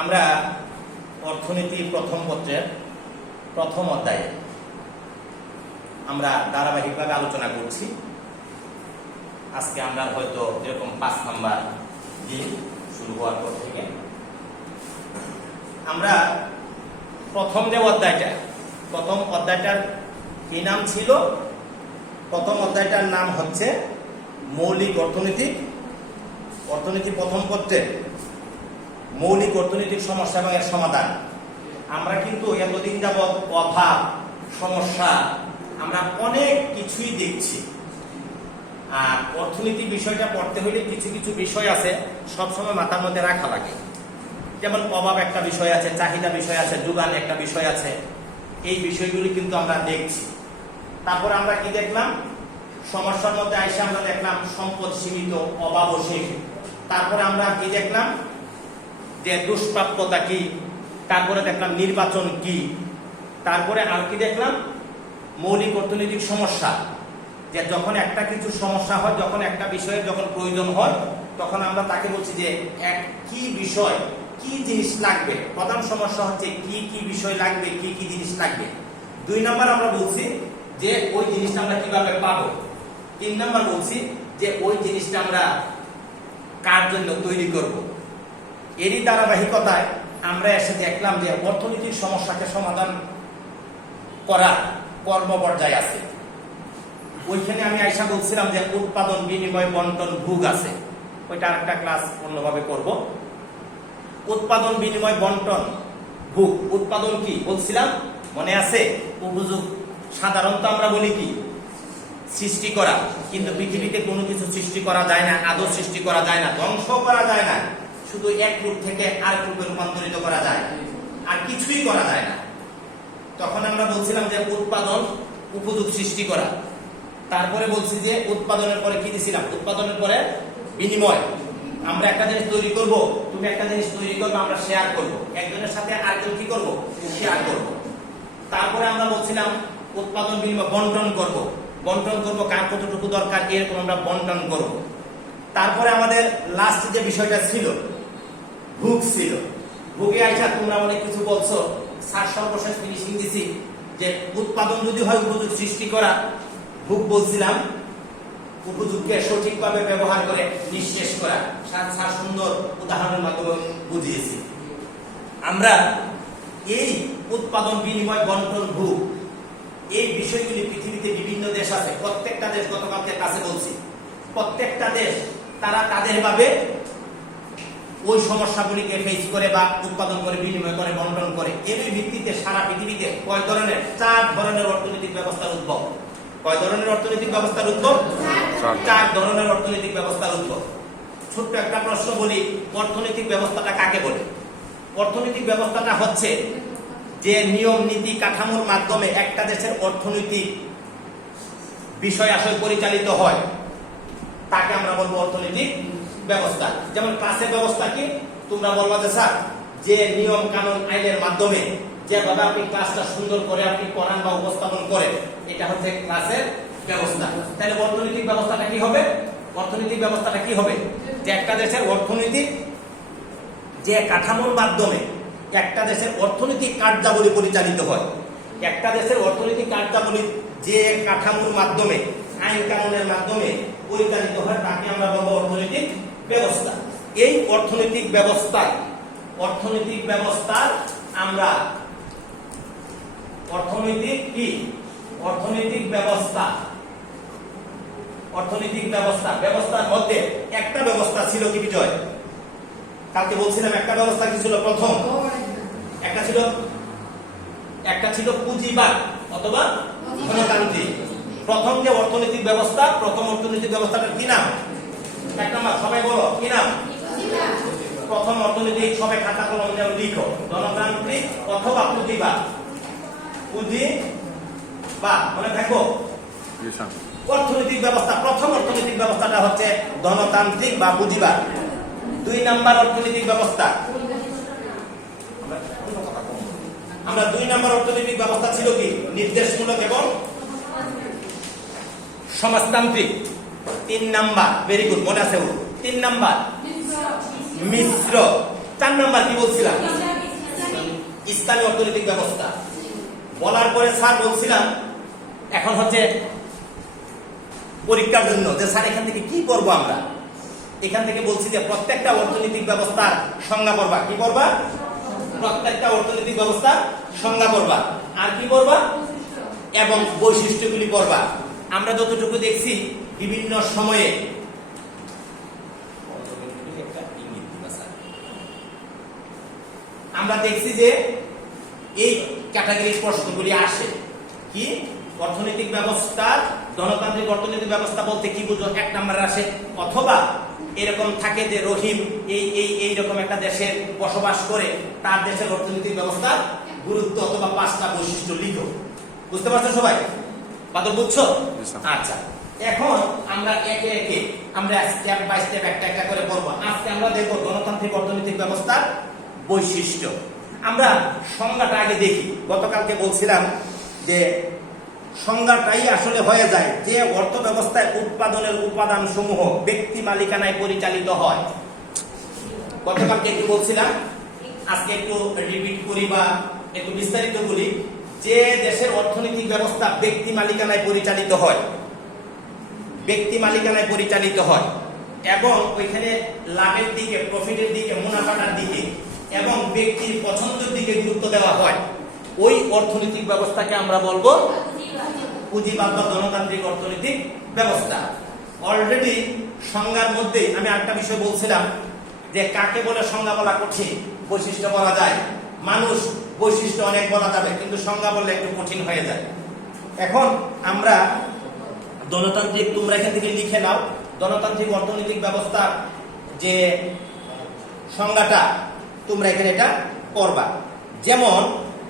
আমরা অর্থনীতি প্রথম পত্রের প্রথম অধ্যায়ে আমরা ধারাবাহিকভাবে আলোচনা করছি। আজকে আমরা হয়তো এরকম 5 নাম্বার দিন শুরু হওয়ার পর থেকে আমরা প্রথম অধ্যায়টার কি নাম ছিল? প্রথম অধ্যায়টার নাম হচ্ছে মৌলিক অর্থনীতি প্রথম পত্রের মৌলিক অর্থনৈতিক সমস্যা এবং এর সমাধান। আমরা কিন্তু এতদিন যাবৎ অভাব সমস্যা আমরা অনেক কিছুই দেখছি। আর অর্থনীতি বিষয়টা পড়তে হলে কিছু কিছু বিষয় আছে সবসময় মাথার মধ্যে রাখা লাগে। যেমন অভাব একটা বিষয় আছে, চাহিদা বিষয় আছে, যোগান একটা বিষয় আছে। এই বিষয়গুলি কিন্তু আমরা দেখছি। তারপর আমরা কি দেখলাম? সমস্যার মধ্যে আইসে আমরা দেখলাম সম্পদ সীমিত, অভাব অসীম। তারপরে আমরা কি দেখলাম? যে দুষ্প্রাপ্যতা কি। তারপরে দেখলাম নির্বাচন কি। তারপরে আর কি দেখলাম? মৌলিক অর্থনৈতিক সমস্যা, যে যখন একটা কিছু সমস্যা হয়, যখন একটা বিষয়ের যখন প্রয়োজন হয়, তখন আমরা তাকে বলছি যে কি বিষয়, কি জিনিস লাগবে। প্রধান সমস্যা হচ্ছে কি বিষয় লাগবে, কি জিনিস লাগবে। 2 নাম্বার আমরা বলছি যে ওই জিনিসটা আমরা কিভাবে পাবো। 3 নাম্বার বলছি যে ওই জিনিসটা আমরা কার জন্য তৈরি করব। এরই ধারাবাহিকতায় আমরা এসে দেখলাম যে অর্থনৈতিক সমস্যাকে সমাধান করা কর্মপর্যায়ে আছে। ওইখানে আমি আইসা বলছিলাম যে উৎপাদন বিনিময় বন্টন ভোগ আছে। ওইটা আরেকটা ক্লাস অন্যভাবে করব। উৎপাদন বিনিময় বন্টন ভোগ। উৎপাদন কি বলছিলাম মনে আছে? উপযোগ। সাধারণত আমরা বলি কি সৃষ্টি করা, কিন্তু পৃথিবীতে কোনো কিছু সৃষ্টি করা যায় না, আদৌ সৃষ্টি করা যায় না, ধ্বংস করা যায় না। শুধু এক রূপ থেকে আরেক রূপে রূপান্তরিত করা যায়, আর কিছুই করা যায় না। তখন আমরা বলছিলাম যে উৎপাদন উপযোগ সৃষ্টি করা। তারপরে বলছি যে উৎপাদনের পরে কি দিছিলাম? উৎপাদনের পরে বিনিময়। আমরা একটা জিনিস তৈরি করব, তুমি একটা জিনিস তৈরি করবে, আমরা শেয়ার করব। একজনের সাথে আরেকজন কি করব? শেয়ার করব। তারপরে আমরা বলছিলাম উৎপাদন বিনিময় বন্টন করব। কার কতটুকু দরকার এরকম আমরা বন্টন করব। তারপরে আমাদের লাস্ট যে বিষয়টা ছিল ভোগ ছিল। ভোগে আইসা তোমরা অনেক কিছু বলছো। স্যার সর্বশেষ ফিনিশিং দিছি যে উৎপাদন যদি হয় উপযোগ সৃষ্টি করা, ভোগ বলছিলাম উপযোগকে সঠিকভাবে ব্যবহার করে নিঃশেষ করা। স্যার সুন্দর উদাহরণের মাধ্যমে বুঝিয়েছি। আমরা এই উৎপাদন বিনিময় বন্টন ভোগ এই বিষয়গুলি পৃথিবীতে বিভিন্ন দেশ আছে। প্রত্যেকটা দেশ গতকালকে কাছে বলছি, প্রত্যেকটা দেশ তারা তাদের ভাবে ওই সমস্যাগুলিকে ফেস করে বা উৎপাদন করে, বিনিময় করে, বন্টন করে। এরই ভিত্তিতে সারা পৃথিবীতে 4 ধরনের অর্থনৈতিক ব্যবস্থার উদ্ভব। কয় ধরনের অর্থনৈতিক ব্যবস্থার উদ্ভব? 4 ধরনের অর্থনৈতিক ব্যবস্থার উদ্ভব। ছোট্ট একটা প্রশ্ন বলি, অর্থনৈতিক ব্যবস্থাটা কাকে বলে? অর্থনৈতিক ব্যবস্থাটা হচ্ছে যে নিয়ম নীতি কাঠামোর মাধ্যমে একটা দেশের অর্থনৈতিক বিষয় আসলে পরিচালিত হয়, তাকে আমরা বলবো অর্থনৈতিক ব্যবস্থা। যেমন ক্লাসের ব্যবস্থা কি? তোমরা বলবা যে স্যার যে নিয়ম কানুন আইনের মাধ্যমে যেভাবে আপনি ক্লাসটা সুন্দর করে আপনি পড়ান বা উপস্থাপন করেন, এটা হচ্ছে ক্লাসের ব্যবস্থা। তাহলে অর্থনৈতিক ব্যবস্থাটা কি হবে? অর্থনৈতিক ব্যবস্থাটা কি হবে? যে একটা দেশের অর্থনৈতিক যে কাঠামোর মাধ্যমে একটা দেশের অর্থনৈতিক কার্যাবলী পরিচালিত হয়। একটা দেশের অর্থনৈতিক কার্যাবলী যে কাঠামোর মাধ্যমে, আইন কানুনের মাধ্যমে পরিচালিত হয়, তাকে আমরা বলবো অর্থনৈতিক ব্যবস্থা। এই অর্থনৈতিক ব্যবস্থার আমরা ব্যবস্থার মধ্যে একটা ব্যবস্থা ছিল কি বিজয়? কালকে বলছিলাম একটা ব্যবস্থা কি ছিল? প্রথম একটা ছিল পুঁজিবাদ অথবা ধনতান্ত্রিক। প্রথম যে অর্থনৈতিক ব্যবস্থা, প্রথম অর্থনৈতিক ব্যবস্থাটার কি নাম? এক নাম্বার, সবাই বলো কি নাম? প্রথম অর্থনৈতিক, সবাই খাতা কলম যেন লিখো, ধনতান্ত্রিক অথবা পুঁজিবাদ। মনে থাকবো অর্থনৈতিক ব্যবস্থা। প্রথম অর্থনৈতিক ব্যবস্থাটা হচ্ছে ধনতান্ত্রিক বা পুঁজিবাদ। 2 নাম্বার অর্থনৈতিক ব্যবস্থা, আমরা 2 নাম্বার অর্থনৈতিক ব্যবস্থা ছিল কি? নির্দেশমূলক এবং সমাজতান্ত্রিক। 3 নাম্বার, ভেরি গুড, মনে আছে? 3 নাম্বার মিশ্র। 4 নাম্বার কি বলছিলাম? ইসলামী অর্থনৈতিক ব্যবস্থা বলার পরে স্যার বলছিলাম এখন হচ্ছে পরীক্ষার জন্য যে স্যার এখান থেকে কি করবো আমরা, এখান থেকে বলছি যে প্রত্যেকটা অর্থনৈতিক ব্যবস্থার সংজ্ঞা করবা। কি করবা? প্রত্যেকটা অর্থনৈতিক ব্যবস্থা সংজ্ঞা করবা। আর কি করবা? এবং বৈশিষ্ট্যগুলি করবা। আমরা যতটুকু দেখছি বিভিন্ন সময়ে আমরা দেখছি যে এই ক্যাটাগরির প্রশ্নগুলি আসে। কি? অর্থনৈতিক ব্যবস্থা, গণতান্ত্রিক অর্থনৈতিক ব্যবস্থা বলতে কি বুঝো? 1 নম্বরে আসে। অথবা এরকম থাকে যে রহিম এইরকম একটা দেশে বসবাস করে, তার দেশের অর্থনৈতিক ব্যবস্থার গুরুত্ব অথবা 5টা বৈশিষ্ট্য লিখো। বুঝতে পারছো সবাই? বাদল বুঝছো? আচ্ছা, এখন আমরা একে একে আমরা স্টেপ বাই স্টেপ একটা একটা করে বলবো। আজকে আমরা দেখবো গণতান্ত্রিক অর্থনৈতিক ব্যবস্থার বৈশিষ্ট্য। আমরা সংজ্ঞাটা আগে দেখি। গতকালকে বলছিলাম যে সংজ্ঞাটাই আসলে হয়ে যায় যে অর্থ ব্যবস্থায় উৎপাদনের উপাদান সমূহ ব্যক্তি মালিকানায় পরিচালিত হয়। গতকালকে একটু বলছিলাম, আজকে একটু রিপিট করি বা একটু বিস্তারিত বলি। যে দেশের অর্থনৈতিক ব্যবস্থা ব্যক্তি মালিকানায় পরিচালিত হয়, ব্যক্তি মালিকানায় পরিচালিত হয় এবং ওইখানে লাভের দিকে, প্রফিটের দিকে, মুনাফাটার দিকে এবং ব্যক্তির পছন্দের দিকে গুরুত্ব দেওয়া হয়, ওই অর্থনৈতিক ব্যবস্থাকে আমরা বলবো পুঁজিবাদ বা গণতান্ত্রিক অর্থনৈতিক ব্যবস্থা। অলরেডি সংজ্ঞার মধ্যে আমি একটা বিষয় বলছিলাম যে কাকে বলে সংজ্ঞা বলা কঠিন, বৈশিষ্ট্য বলা যায়। মানুষ বৈশিষ্ট্য অনেক বলা যাবে, কিন্তু সংজ্ঞা বললে একটু কঠিন হয়ে যায়। এখন আমরা গণতান্ত্রিক, তোমরা এখান থেকে লিখে নাও, গণতান্ত্রিক অর্থনৈতিক ব্যবস্থা যে সংজ্ঞাটা তোমরা এখানে এটা করবা। যেমন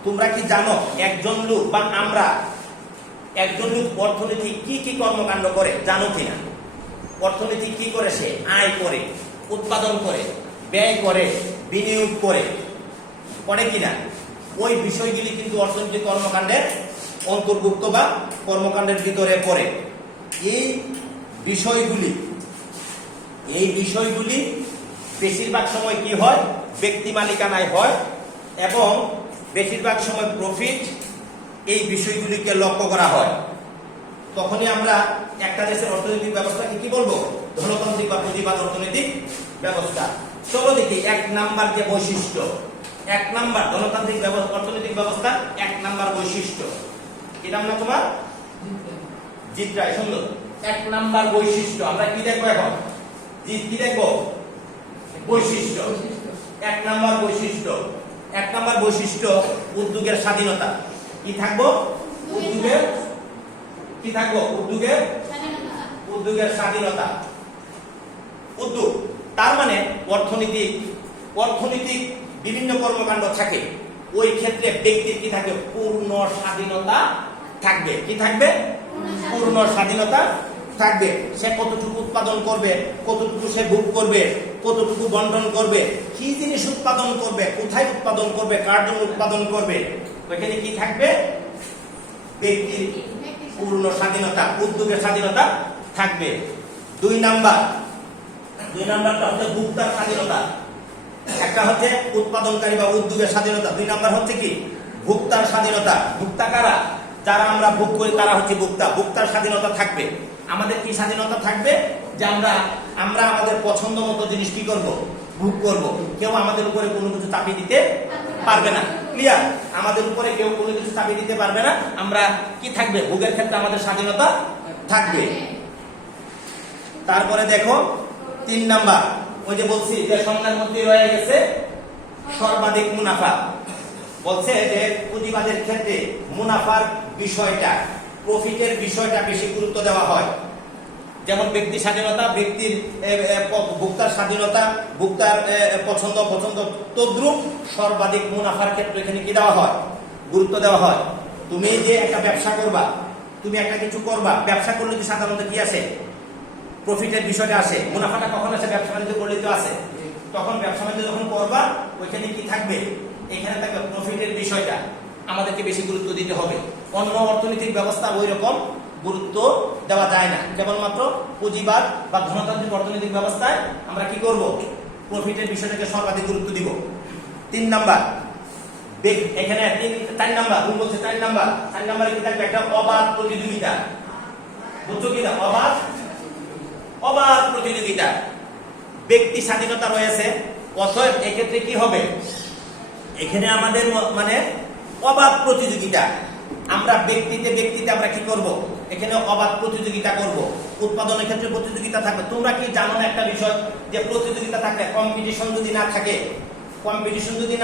তোমরা কি জানো একজন লোক বা আমরা একজন লোক অর্থনীতি কি কি কর্মকাণ্ড করে জানো কিনা? অর্থনীতি কি করে? সে আয় করে, উৎপাদন করে, ব্যয় করে, বিনিয়োগ করে, করে কিনা? ওই বিষয়গুলি কিন্তু অর্থনৈতিক কর্মকাণ্ডের অন্তর্ভুক্ত বা কর্মকাণ্ডের ভিতরে পড়ে। এই বিষয়গুলি বেশিরভাগ সময় কি হয়? ব্যক্তি মালিকানায় হয় এবং বেশিরভাগ সময় প্রফিট এই বিষয়গুলিকে লক্ষ্য করা হয়। তখনই আমরা একটা দেশের অর্থনৈতিক ব্যবস্থাকে কি বলবো? ধনতান্ত্রিক বা পুঁজিবাদ অর্থনৈতিক ব্যবস্থা। চলো দেখি 1 নাম্বার যে বৈশিষ্ট্য, 1 নাম্বার গণতান্ত্রিক অর্থনৈতিক ব্যবস্থা 1 নাম্বার বৈশিষ্ট্য। কি নাম না তোমার? জিতরায়, সুন্দর। 1 নাম্বার বৈশিষ্ট্য আমরা কি দেখবো এখন? কি দেখবো? বৈশিষ্ট্য। 1 নাম্বার বৈশিষ্ট্য, 1 নাম্বার বৈশিষ্ট্য উদ্যোগের স্বাধীনতা। কি থাকবো? উদ্যোগের কি থাকবো? উদ্যোগের স্বাধীনতা। উদ্যোগ তার মানে অর্থনৈতিক বিভিন্ন কর্মকাণ্ড থাকে, ওই ক্ষেত্রে ব্যক্তির কি থাকবে? পূর্ণ স্বাধীনতা থাকবে। কি থাকবে? পূর্ণ স্বাধীনতা থাকবে। সে কতটুকু উৎপাদন করবে, কতটুকু সে ভোগ করবে, কতটুকু বন্টন করবে, কি জিনিস উৎপাদন করবে, কোথায় উৎপাদন করবে, কার জন্য উৎপাদন করবে, ওইখানে কি থাকবে? ব্যক্তির পূর্ণ স্বাধীনতা, উদ্যোগের স্বাধীনতা থাকবে। 2 নাম্বারটা হচ্ছে ভোক্তার স্বাধীনতা। একটা হচ্ছে উৎপাদনকারী বা উদ্যোগের স্বাধীনতা, 2 নাম্বার হচ্ছে কি? ভোক্তার স্বাধীনতা। ভোক্তা কারা? যারা আমরা ভোগ করি তারা হচ্ছে ভোক্তা। ভোক্তার স্বাধীনতা থাকবে। আমাদের কি স্বাধীনতা থাকবে? যে আমরা আমাদের পছন্দ মতো জিনিস কি করব? ভোগ করব। কেউ আমাদের উপরে কোনো কিছু চাপিয়ে দিতে পারবে না। ক্লিয়ার? আমাদের উপরে কেউ কোনো কিছু চাপিয়ে দিতে পারবে না। আমরা কি থাকবে? ভোগের ক্ষেত্রে আমাদের স্বাধীনতা থাকবে। তারপরে দেখো 3 নাম্বার, ওই যে বলছি যে সংজ্ঞার মধ্যে রয়ে গেছে সর্বাধিক মুনাফা। বলছে যে পুঁজিবাদের ক্ষেত্রে মুনাফার বিষয়টা, প্রফিটের বিষয়টা বেশি গুরুত্ব দেওয়া হয়। যেমন ব্যক্তি স্বাধীনতা, ব্যক্তির ভোক্তার স্বাধীনতা, ভোক্তার পছন্দ তদ্রুপ সর্বাধিক মুনাফার ক্ষেত্রে এখানে কি দেওয়া হয়? গুরুত্ব দেওয়া হয়। তুমি যে একটা ব্যবসা করবা, তুমি একটা কিছু করবা, ব্যবসা করলে কি সাধারণত কি আসে? প্রফিটের বিষয়টা আসে। মুনাফাটা কখন আসে? ব্যবসা বাণিজ্য করলে তো আসে। তখন ব্যবসা বাণিজ্য যখন করবা ওইখানে কি থাকবে? এখানে থাকবে প্রফিটের বিষয়টা আমাদেরকে বেশি গুরুত্ব দিতে হবে। অন্য অর্থনৈতিক ব্যবস্থা ওই রকম গুরুত্ব দেওয়া যায় না। কেবলমাত্র পুঁজিবাদ বা ধনতান্ত্রিক অর্থনৈতিক ব্যবস্থায় আমরা কি করব? প্রফিটের বিষয়টাকে সর্বাধিক গুরুত্ব দিব। 3 নাম্বার, এখানে 4 নাম্বার রুল বলছে 4 নাম্বারে কি থাকবে? একটা অবাধ প্রতিযোগিতা। বুঝছো কি না? অবাধ প্রতিযোগিতা, ব্যক্তি স্বাধীনতা রয়েছে। অতএব এক্ষেত্রে কি হবে? এখানে আমাদের মানে অবাধ প্রতিযোগিতা, আমরা ব্যক্তিতে আমরা কি করব? এখানে অবাধ প্রতিযোগিতা করব। উৎপাদনের ক্ষেত্রে প্রতিযোগিতা থাকবে। তোমরা কি জানো না একটা বিষয়, যে প্রতিযোগিতা থাকলে, কম্পিটিশন যদি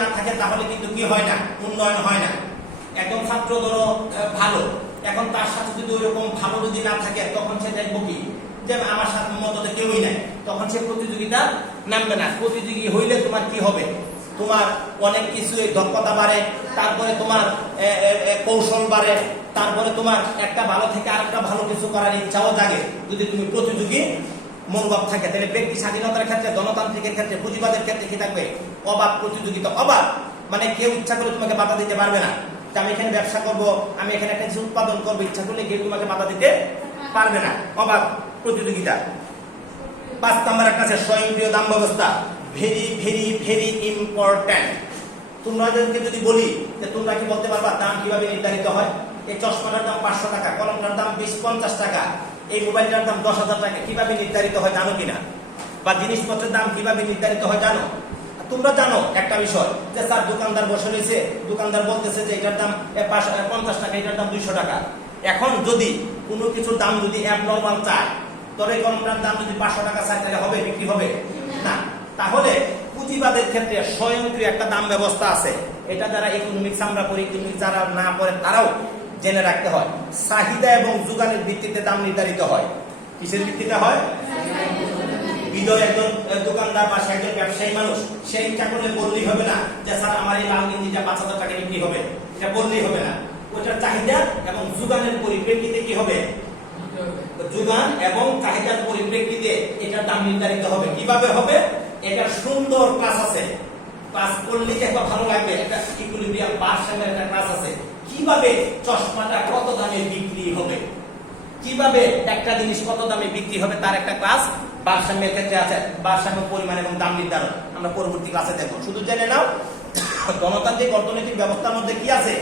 না থাকে তাহলে কিন্তু কি হয় না? উন্নয়ন হয় না। একদম ছাত্র ধরো ভালো, এখন তার সাথে যদি ওইরকম ভালো যদি না থাকে, তখন সে দেখবো কি যে আমার সাথে মতো কেউই নাই, তখন সে প্রতিযোগিতা নামবে না। প্রতিযোগী হইলে তোমার কি হবে? তোমার অনেক কিছু দক্ষতা বাড়ে, তারপরে তোমার কৌশল বাড়ে, তারপরে তোমার একটা ভালো থেকে আরেকটা ভালো কিছু করার ইচ্ছাও জাগে যদি তুমি প্রতিযোগী মনোভাব থাকে। তাহলে ব্যক্তি স্বাধীনতার ক্ষেত্রে, গণতান্ত্রিকের ক্ষেত্রে, পুঁজিবাদের ক্ষেত্রে কি থাকবে? অবাধ প্রতিযোগিতা। অবাধ মানে কেউ ইচ্ছা করে তোমাকে বাধা দিতে পারবে না। আমি এখানে ব্যবসা করব, আমি এখানে একটা কিছু উৎপাদন করবো, ইচ্ছা করলে কেউ তোমাকে বাধা দিতে পারবে না। অবাধ প্রতিযোগিতা। 5 নাম্বার একটা আছে স্বয়ংক্রিয় দাম ব্যবস্থা। Very very very important. তোমাদেরকে যদি বলি যে তোমরা কি বলতে পারবা দাম কিভাবে নির্ধারিত হয়? এই চশমাটার দাম 500 টাকা, কলমটার দাম 20-50 টাকা, এই মোবাইলটার দাম 10,000 টাকা, কিভাবে নির্ধারিত হয় জানো কিনা? বা জিনিসপত্রের দাম কিভাবে নির্ধারিত হয় জানো? তোমরা জানো একটা বিষয়, যে স্যার দোকানদার বসে রয়েছে, দোকানদার বলতেছে যে এটার দাম 50 টাকা, এটার দাম 200 টাকা। এখন যদি কোনো কিছুর দাম যদি অ্যাবনর্মাল চায়, তবে কলমটার দাম যদি 500 টাকা চায়, তাহলে হবে? বিক্রি হবে না। তাহলে পুঁজিবাদের ক্ষেত্রে স্বয়ংক্রিয় একটা দাম ব্যবস্থা আছে। এটা যারা ইকোনমিক্স আমরা পড়ি, ইকোনমিক্স যারা না পড়ে তারাও জেনে রাখতে হয়। চাহিদা এবং যোগানের ভিত্তিতে দাম নির্ধারিত হয়। কিসের ভিত্তিতে হয়? বিদয় একজন দোকানদার বা একজন ব্যবসায়ী মানুষ, সে ইচ্ছা করলে বললেই হবে না যে স্যার আমার এই লাল গেঞ্জিটা 5,000 টাকা বিক্রি হবে, এটা বললেই হবে না। ওটার চাহিদা এবং যোগানের পরিপ্রেক্ষিতে কি হবে? যোগান এবং চাহিদার পরিপ্রেক্ষিতে এটার দাম নির্ধারিত হবে। কিভাবে হবে? এটা সুন্দর ক্লাস আছে, ক্লাস করলে একটা ভালো লাগবে। একটা ইকুইলিব্রিয়াম ভারসাম্যের একটা ক্লাস আছে। কিভাবে চশমাটা কত দামে বিক্রি হবে, কিভাবে একটা জিনিস কত দামে বিক্রি হবে, তার একটা ক্লাস ভারসাম্যের ক্ষেত্রে আছে। ভারসাম্য, পরিমাণ এবং দাম নির্ধারণ আমরা পরবর্তী ক্লাসে দেখব। শুধু জেনে নাও, গণতান্ত্রিক অর্থনৈতিক ব্যবস্থার মধ্যে কি আছে?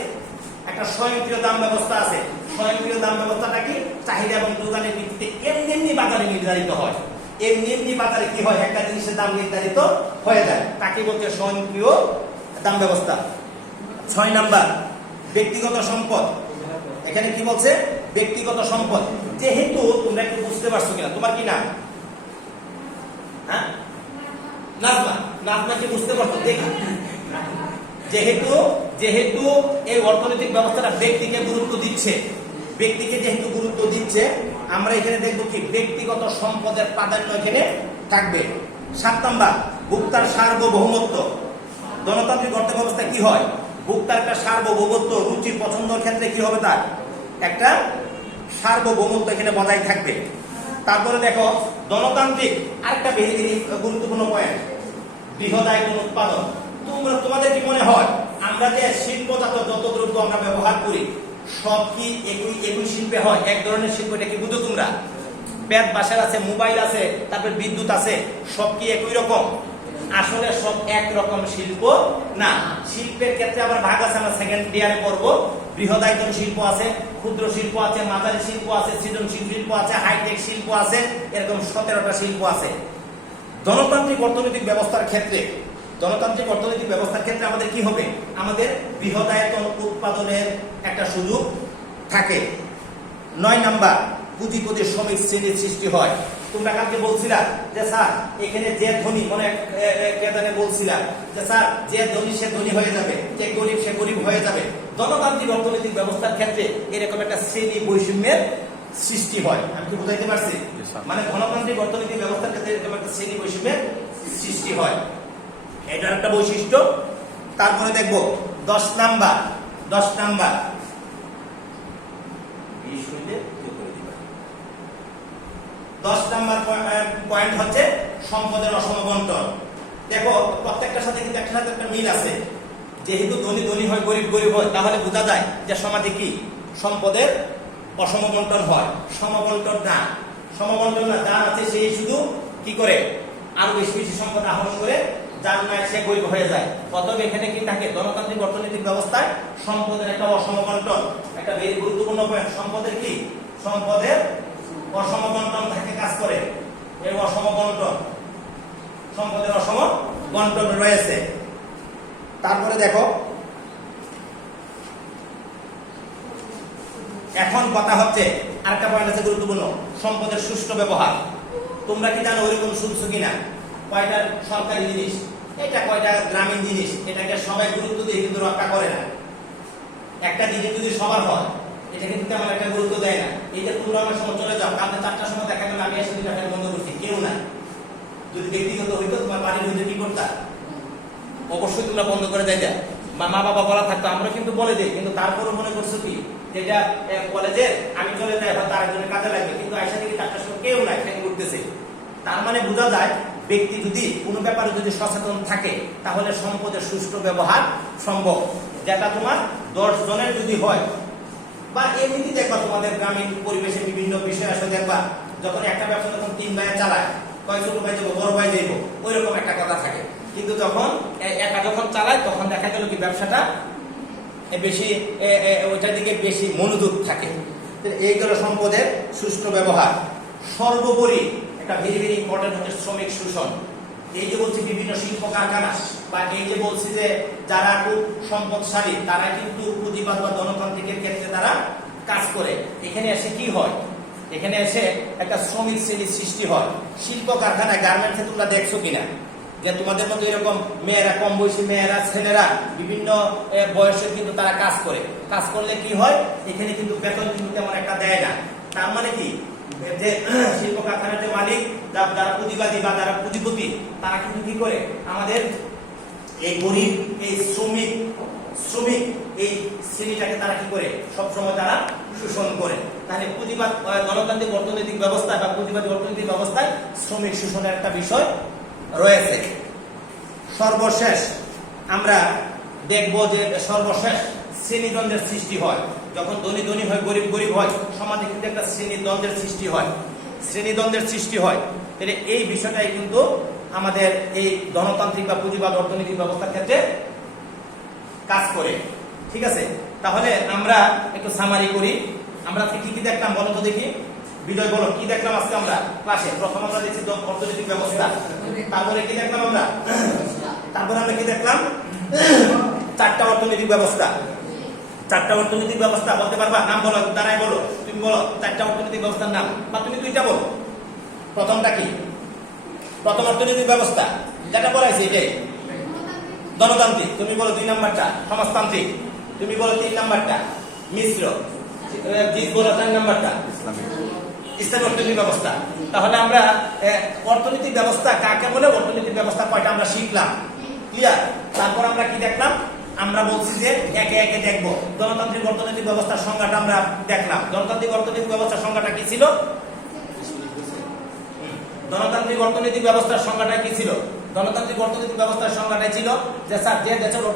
একটা স্বয়ংক্রিয় দাম ব্যবস্থা আছে। স্বয়ংক্রিয় দাম ব্যবস্থাটা কি? চাহিদা এবং যোগানের ভিত্তিতে এমনি বাজারে নির্ধারিত হয়। এমনি বাজারে কি হয়? একটা জিনিসের দাম নির্ধারিত হয়ে যায়। তাকে বলতে স্বয়ংক্রিয় দাম ব্যবস্থা। 6 নাম্বার, ব্যক্তিগত সম্পদ। এখানে কি বলছে? ব্যক্তিগত সম্পদ। যেহেতু তোমরা একটু বুঝতে পারছো কিনা, তোমার কি নাম? হ্যাঁ, নাজমা কি বুঝতে পারছো? দেখো, যেহেতু এই অর্থনৈতিক ব্যবস্থাটা ব্যক্তিকে গুরুত্ব দিচ্ছে, যেহেতু গুরুত্ব দিচ্ছে, আমরা এখানে দেখবো কি ব্যক্তিগত সম্পদের প্রাধান্য এখানে থাকবে। 7 নাম্বার, ভোক্তার সার্বভৌমত্ব। গণতান্ত্রিক অর্থ ব্যবস্থায় কি হয়? ভোক্তার একটা সার্বভৌমত্ব, রুচি পছন্দের ক্ষেত্রে কি হবে? তার একটা সার্বভৌমত্ব এখানে বজায় থাকবে। তারপরে দেখো গণতান্ত্রিক আরেকটা গুরুত্বপূর্ণ পয়েন্ট, বৃহদায়তন উৎপাদন। তোমাদের কি মনে হয় আমরা যে শিল্পজাত যত দ্রব্য আমরা ব্যবহার করি সব কি একই শিল্পে হয়? এক ধরনের শিল্প, এটা কি বুঝো তোমরা? ব্যাট বাসার আছে, মোবাইল আছে, তারপর বিদ্যুৎ আছে, সব কি একই রকম? আসলে সব একরকম শিল্প না। শিল্পের ক্ষেত্রে আবার ভাগ আছে, আমরা সেকেন্ড ইয়ারে পড়বো। বৃহদায়তন শিল্প আছে, ক্ষুদ্র শিল্প আছে, মাঝারি শিল্প আছে, সৃজনশীল শিল্প আছে, হাইটেক শিল্প আছে, এরকম 17টা শিল্প আছে। গণতান্ত্রিক অর্থনৈতিক ব্যবস্থার ক্ষেত্রে আমাদের কি হবে? আমাদের বৃহদায়তন উৎপাদনের একটা সুযোগ থাকে। 9 নাম্বার, পুঁজিপতি শ্রমিক শ্রেণীর সৃষ্টি হয়। তোমরা কালকে বলছিলা যে স্যার এখানে যে ধনী, মনে কেদারে বলছিলা যে স্যার যে ধনী সে ধনী হয়ে যাবে, যে গরিব সে গরিব হয়ে যাবে। গণতান্ত্রিক অর্থনৈতিক ব্যবস্থার ক্ষেত্রে এরকম একটা শ্রেণী বৈষম্যের সৃষ্টি হয়। আমি কি বুঝাইতে পারছি? মানে গণতান্ত্রিক অর্থনৈতিক ব্যবস্থার ক্ষেত্রে এরকম একটা শ্রেণী বৈষম্যের সৃষ্টি হয়, এটার একটা বৈশিষ্ট্য। তারপরে দেখবো 10 নাম্বার 10 নাম্বার পয়েন্ট হচ্ছে সম্পদের অসম বন্টন। দেখো প্রত্যেকটার সাথে কিন্তু একটা সাথে একটা মিল আছে। যেহেতু ধনী ধনী হয়, গরিব গরিব হয়, তাহলে বোঝা যায় যে সমাজে কি সম্পদের অসম বন্টন হয়। সমবন্টন না, যা আছে সেই শুধু কি করে আরো বেশি বেশি সম্পদ আহরণ করে যার নয় সে গরিব হয়ে যায়। অতএব এখানে কি থাকে, গণতান্ত্রিক অর্থনৈতিক ব্যবস্থায় সম্পদের একটা অসম বন্টন, একটা বেশ গুরুত্বপূর্ণ পয়েন্ট। সম্পদের কি, সম্পদের অসম বন্টন থাকে কাজ করে। এই অসম বন্টন, সম্পদের অসম বন্টন রয়েছে। তারপরে দেখো, এখন কথা হচ্ছে আরেকটা পয়েন্ট আছে গুরুত্বপূর্ণ, সম্পদের সুষ্ঠু ব্যবহার। তোমরা কি জানো ওইরকম শুনছো কিনা, কয়টা সরকারি জিনিস, এটা কয়টা গ্রামীণ জিনিস, এটাকে সবাই গুরুত্ব দিয়ে কিন্তু রক্ষা করে না। একটা জিনিস যদি সবার হয়, এটা কিন্তু তেমন একটা গুরুত্ব দেয় না। এই যে তোমরা আমার সময় চলে যাও, কালকে 4টার সময় দেখা গেল আমি এসে 2টা ফ্যান বন্ধ করছি, কেউ না। যদি ব্যক্তিগত হইতো তোমার বাড়ির হইতে কি করতা, অবশ্যই তোমরা বন্ধ করে যাইতা। মা বাবা বলা থাকতো, আমরা কিন্তু বলে দিই, কিন্তু তারপরও মনে করছো কি যেটা কলেজের আমি চলে যাই হয়তো আরেকজনের কাজে লাগবে, কিন্তু আয়সা থেকে 4টার সময় কেউ নাই, ফ্যান করতেছে। তার মানে বোঝা যায় ব্যক্তি যদি কোনো ব্যাপারে যদি সচেতন থাকে তাহলে সম্পদের সুষ্ঠু ব্যবহার সম্ভব। যেটা তোমার 10 জনের যদি হয়, বা এমনিতে দেখবা তোমাদের গ্রামীণ পরিবেশে বিভিন্ন বিষয় আসলে দেখবা, যখন একটা ব্যবসা যখন 3 ভাই চালায়, কয় ছোট ভাই যাবো বড় ভাই যাইবো, ওইরকম একটা কথা থাকে। কিন্তু যখন একা যখন চালায় তখন দেখা গেল কি ব্যবসাটা বেশি ওইটার দিকে বেশি মনোযোগ থাকে। এইগুলো সম্পদের সুষ্ঠু ব্যবহার। সর্বোপরি একটা ভেরি ভেরি ইম্পর্টেন্ট হচ্ছে শ্রমিক শোষণ। এই যে বলছি বিভিন্ন শিল্প কারখানা, বা এই যে বলছি যে যারা খুব সম্পদশালী তারা কিন্তু পুঁজিবাদ বা গণতান্ত্রিকের ক্ষেত্রে তারা কাজ করে। এখানে এসে কি হয়, এখানে এসে একটা শ্রমিক শ্রেণীর সৃষ্টি হয়। শিল্প কারখানায়, গার্মেন্টসে তোমরা দেখছো কিনা যে তোমাদের মতো এরকম মেয়েরা, কম বয়সী মেয়েরা, ছেলেরা বিভিন্ন বয়সে কিন্তু তারা কাজ করে। কাজ করলে কি হয়, এখানে কিন্তু বেতন কিন্তু তেমন একটা দেয় না। তার মানে কি, যে শিল্প কারখানার যে মালিক, যারা পুঁজিবাদী বা যারা পুঁজিপতি, তারা কিন্তু কি করে আমাদের এই গরিব, এই শ্রমিক এই শ্রেণীটাকে তারা কি করে, সবসময় তারা শোষণ করে। তাহলে পুঁজিবাদ গণতান্ত্রিক অর্থনৈতিক ব্যবস্থা বা পুঁজিবাদী অর্থনৈতিক ব্যবস্থায় শ্রমিক শোষণের একটা বিষয় রয়েছে। সর্বশেষ আমরা দেখব যে সর্বশেষ শ্রেণীদ্বন্দ্বের সৃষ্টি হয়। যখন ধনী ধনী হয়, গরিব গরিব হয়, সমাজে কিন্তু একটা শ্রেণীদ্বন্দ্বের সৃষ্টি হয়। শ্রেণীদ্বন্দ্বের সৃষ্টি হয়, তাহলে এই বিষয়টাই কিন্তু আমাদের এই গণতান্ত্রিক বা পুঁজিবাদ অর্থনৈতিক ব্যবস্থার ক্ষেত্রে কাজ করে। ঠিক আছে, তাহলে আমরা একটু সামারি করি। আমরা কি কি দেখলাম বলো তো দেখি, বিজয় বলো কি দেখলাম আজকে আমরা ক্লাসে? প্রথম আমরা দেখছি অর্থনৈতিক ব্যবস্থা, তারপরে কি দেখলাম আমরা, তারপরে আমরা কি দেখলাম, 4টা অর্থনৈতিক ব্যবস্থা। 4টা অর্থনৈতিক ব্যবস্থা বলতে পারবা? নাম বলো, দাঁড়ায় বলো, তুমি বলো 4টা অর্থনৈতিক ব্যবস্থার নাম, বা তুমি 2টা বলো। প্রথমটা কি? প্রথম অর্থনৈতিক ব্যবস্থা যেটা বলাইছে এটাই গণতান্ত্রিক। তুমি বলো 2 নাম্বারটা সমাজতান্ত্রিক। তুমি বলো 3 নাম্বারটা মিশ্র। জিত বলো 4 নাম্বারটা ইসলামী অর্থনৈতিক ব্যবস্থা। তাহলে আমরা অর্থনৈতিক ব্যবস্থা কাকে বলে, অর্থনৈতিক ব্যবস্থা কয়টা আমরা শিখলাম, ক্লিয়ার? তারপর আমরা কি দেখলাম, আমরা বলছি যে একে একে দেখবো। গণতান্ত্রিক অর্থনৈতিক ব্যবস্থার সংজ্ঞাটা আমরা দেখলাম। গণতান্ত্রিক অর্থনৈতিক ব্যবস্থার সংজ্ঞাটা কি ছিল? গণতান্ত্রিক অর্থনৈতিক ব্যবস্থার সংজ্ঞাটা কি ছিল? গণতান্ত্রিক অর্থনৈতিক ব্যবস্থার সংজ্ঞাটাই ছিল যে স্যার যে দেশের